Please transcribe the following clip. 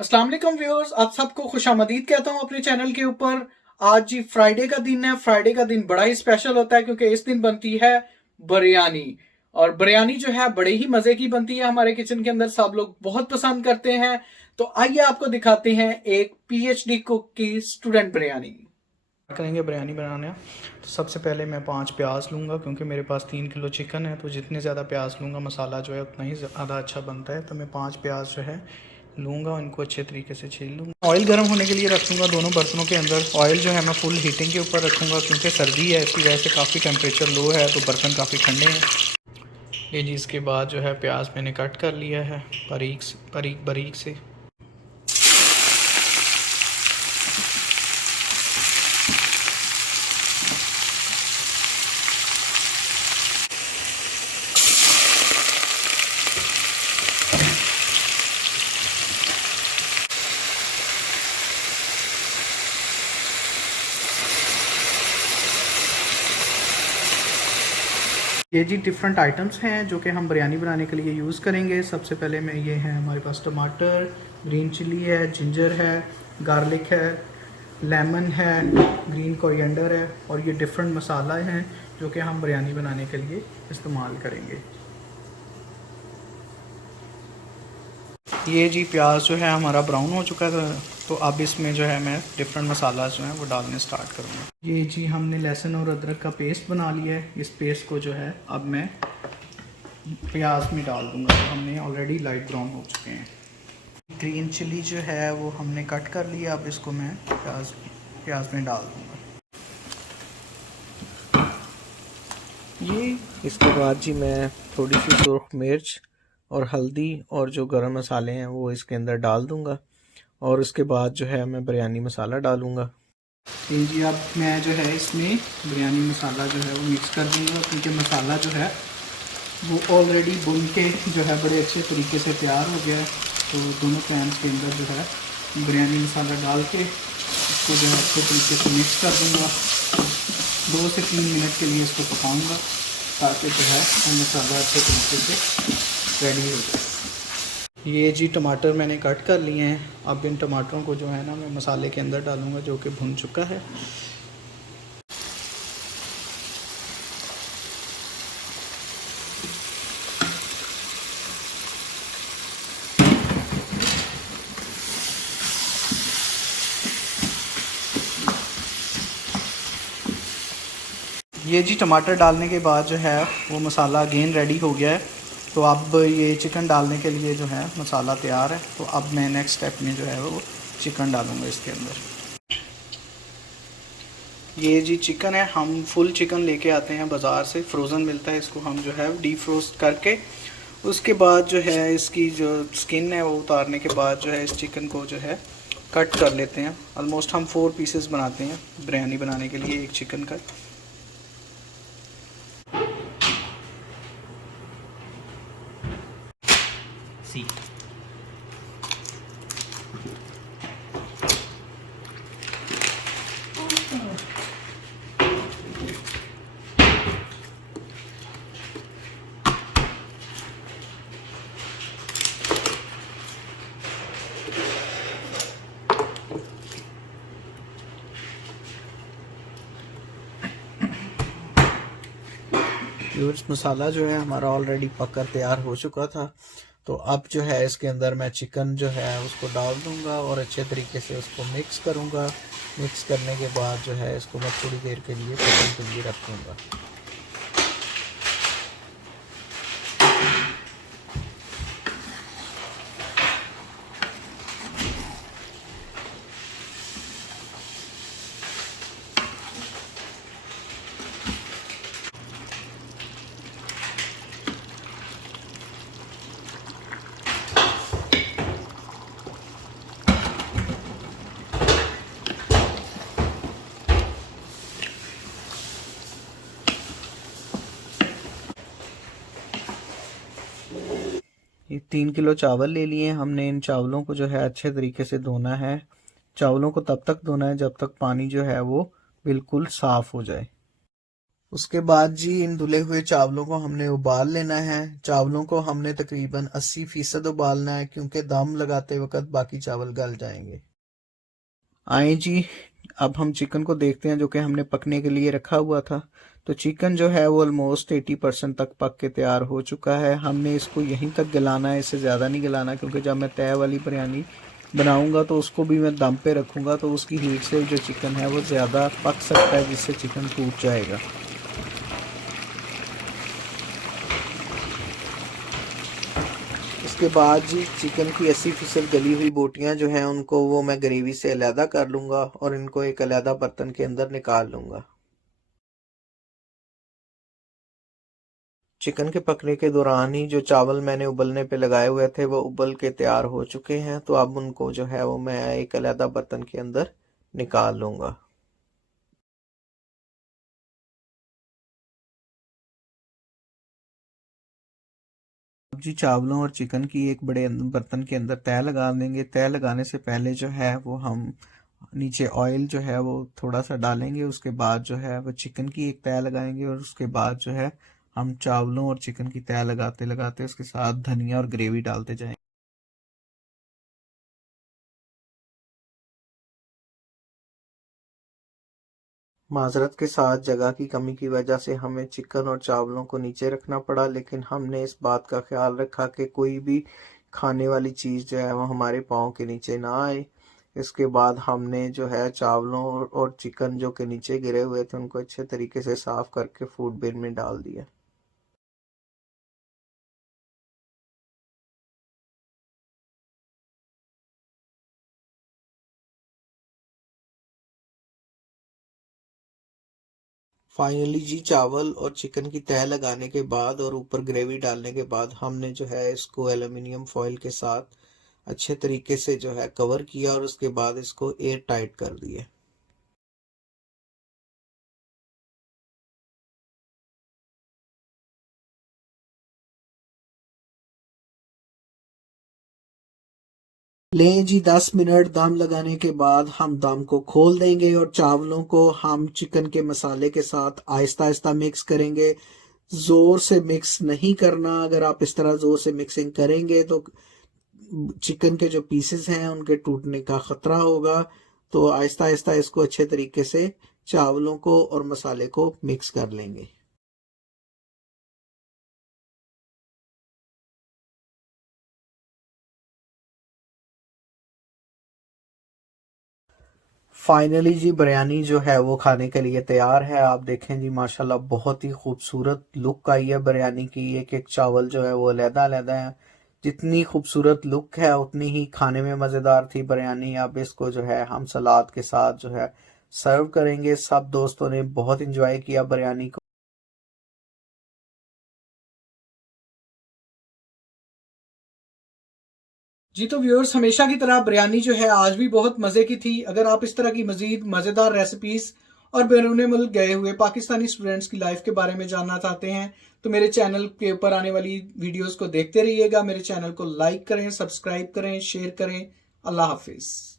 अस्सलाम वालेकुम व्यूअर्स, आप सबको खुशामदीद कहता हूँ अपने चैनल के ऊपर। आज जी फ्राइडे का दिन है। फ्राइडे का दिन बड़ा ही स्पेशल होता है क्योंकि इस दिन बनती है बिरयानी। और बिरयानी जो है बड़े ही मजे की बनती है हमारे किचन के अंदर, सब लोग बहुत पसंद करते हैं। तो आइए आपको दिखाते हैं एक पीएचडी कुक की स्टूडेंट बिरयानी। करेंगे बिरयानी बनाने। तो सबसे पहले मैं 5 प्याज लूँगा क्योंकि मेरे पास 3 किलो चिकन है, तो जितने ज़्यादा प्याज लूँगा मसाला जो है उतना ही ज़्यादा अच्छा बनता है। तो मैं 5 प्याज जो है लूँगा, इनको अच्छे तरीके से छील लूँगा। ऑयल गर्म होने के लिए रखूँगा दोनों बर्तनों के अंदर। ऑयल जो है मैं फुल हीटिंग के ऊपर रखूँगा क्योंकि सर्दी है, इसकी वजह से काफ़ी टेम्परेचर लो है, तो बर्तन काफ़ी ठंडे हैं। ये जी इसके बाद जो है प्याज मैंने कट कर लिया है बारीक बारीक बारीक से। ये जी डिफरेंट आइटम्स हैं जो कि हम बिरयानी बनाने के लिए यूज़ करेंगे। सबसे पहले में ये है हमारे पास टमाटर, ग्रीन चिली है, जिंजर है, गार्लिक है, लेमन है, ग्रीन कोरिएंडर है, और ये डिफरेंट मसाला हैं जो कि हम बिरयानी बनाने के लिए इस्तेमाल करेंगे। ये जी प्याज जो है हमारा ब्राउन हो चुका था, तो अब इसमें जो है मैं डिफरेंट मसाला जो है वो डालने स्टार्ट करूँगा। ये जी हमने लहसुन और अदरक का पेस्ट बना लिया है। इस पेस्ट को जो है अब मैं प्याज में डाल दूँगा, तो हमने ऑलरेडी लाइट ब्राउन हो चुके हैं। ग्रीन चिली जो है वो हमने कट कर लिया, अब इसको मैं प्याज में डाल दूँगा। ये इसके बाद जी मैं थोड़ी सी सुर्ख मिर्च और हल्दी और जो गरम मसाले हैं वो इसके अंदर डाल दूंगा, और उसके बाद जो है मैं बिरयानी मसाला डालूंगा। जी अब मैं जो है इसमें बिरयानी मसाला जो है वो मिक्स कर दूँगा क्योंकि मसाला जो है वो ऑलरेडी भुन के जो है बड़े अच्छे तरीके से तैयार हो गया है। तो दोनों पैन्स के अंदर जो है बिरयानी मसाला डाल के इसको जो है अच्छे तरीके से मिक्स कर दूँगा। 2 से 3 मिनट के लिए इसको पकाऊँगा ताकि जो है वो मसाला अच्छे तरीके से रेडी हो जाए। ये जी टमाटर मैंने कट कर लिए हैं। अब इन टमाटरों को जो है ना मैं मसाले के अंदर डालूँगा जो कि भुन चुका है। ये जी टमाटर डालने के बाद जो है वो मसाला अगेन रेडी हो गया है। तो अब ये चिकन डालने के लिए जो है मसाला तैयार है। तो अब मैं नेक्स्ट स्टेप में जो है वो चिकन डालूँगा इसके अंदर। ये जी चिकन है, हम फुल चिकन लेके आते हैं बाज़ार से, फ्रोज़न मिलता है। इसको हम जो है डीफ्रोस्ट करके उसके बाद जो है इसकी जो स्किन है वो उतारने के बाद जो है इस चिकन को जो है कट कर लेते हैं। ऑलमोस्ट हम 4 पीसेस बनाते हैं बिरयानी बनाने के लिए एक चिकन का। सी व्यूअर्स मसाला जो है हमारा ऑलरेडी पककर तैयार हो चुका था। तो अब जो है इसके अंदर मैं चिकन जो है उसको डाल दूंगा और अच्छे तरीके से उसको मिक्स करूंगा। मिक्स करने के बाद जो है इसको मैं थोड़ी देर के लिए पकने के लिए रख दूंगा। ये 3 किलो चावल ले लिए हमने। इन चावलों को जो है अच्छे तरीके से धोना है। चावलों को तब तक धोना है जब तक पानी जो है वो बिल्कुल साफ़ हो जाए। उसके बाद जी इन धुले हुए चावलों को हमने उबाल लेना है। चावलों को हमने तकरीबन 80% उबालना है, क्योंकि दम लगाते वक्त बाकी चावल गल जाएंगे। आए जी, अब हम चिकन को देखते हैं जो कि हमने पकने के लिए रखा हुआ था। तो चिकन जो है वो ऑलमोस्ट 80% तक पक के तैयार हो चुका है। हमने इसको यहीं तक गलाना है, इससे ज़्यादा नहीं गलाना, क्योंकि जब मैं तय वाली बिरयानी बनाऊंगा तो उसको भी मैं दम पे रखूंगा, तो उसकी हीट से जो चिकन है वो ज़्यादा पक सकता है, जिससे चिकन टूट जाएगा। इसके बाद जी चिकन की 80% गली हुई बोटियां जो हैं उनको वो मैं ग्रेवी से अलहदा कर लूँगा और इनको एक अलहदा बर्तन के अंदर निकाल लूँगा। चिकन के पकने के दौरान ही जो चावल मैंने उबलने पे लगाए हुए थे वो उबल के तैयार हो चुके हैं, तो अब उनको जो है वो मैं एक अलहदा बर्तन के अंदर निकाल लूँगा। अब जी चावलों और चिकन की एक बड़े बर्तन के अंदर तय लगा देंगे। तय लगाने से पहले जो है वो हम नीचे ऑयल जो है वो थोड़ा सा डालेंगे। उसके बाद जो है वो चिकन की एक तय लगाएंगे और उसके बाद जो है हम चावलों और चिकन की तय लगाते लगाते उसके साथ धनिया और ग्रेवी डालते जाएंगे। माजरत के साथ जगह की कमी की वजह से हमें चिकन और चावलों को नीचे रखना पड़ा, लेकिन हमने इस बात का ख्याल रखा कि कोई भी खाने वाली चीज़ जो है वो हमारे पाँव के नीचे ना आए। इसके बाद हमने जो है चावलों और चिकन जो कि नीचे गिरे हुए थे उनको अच्छे तरीके से साफ करके फूड बिन में डाल दिया। फाइनली जी चावल और चिकन की तह लगाने के बाद और ऊपर ग्रेवी डालने के बाद हमने जो है इसको एल्युमिनियम फॉयल के साथ अच्छे तरीके से जो है कवर किया और उसके बाद इसको एयर टाइट कर दिया। लें जी 10 मिनट दम लगाने के बाद हम दम को खोल देंगे और चावलों को हम चिकन के मसाले के साथ आहिस्ता आहिस्ता मिक्स करेंगे। जोर से मिक्स नहीं करना, अगर आप इस तरह जोर से मिक्सिंग करेंगे तो चिकन के जो पीसेस हैं उनके टूटने का खतरा होगा। तो आहिस्ता आहिस्ता इसको अच्छे तरीके से चावलों को और मसाले को मिक्स कर लेंगे। फाइनली जी बिरयानी जो है वो खाने के लिए तैयार है। आप देखें जी माशाल्लाह बहुत ही खूबसूरत लुक आई है बिरयानी की। एक एक चावल जो है वो अलहदा अलहदा है। जितनी खूबसूरत लुक है उतनी ही खाने में मज़ेदार थी बिरयानी। अब इसको जो है हम सलाद के साथ जो है सर्व करेंगे। सब दोस्तों ने बहुत इंजॉय किया बिरयानी को। जी तो व्यूअर्स, हमेशा की तरह बिरयानी जो है आज भी बहुत मज़े की थी। अगर आप इस तरह की मज़ीद मज़ेदार रेसिपीज़ और बैरून मुल्क गए हुए पाकिस्तानी स्टूडेंट्स की लाइफ के बारे में जानना चाहते हैं तो मेरे चैनल के ऊपर आने वाली वीडियोस को देखते रहिएगा। मेरे चैनल को लाइक करें, सब्सक्राइब करें, शेयर करें। अल्लाह हाफिज़।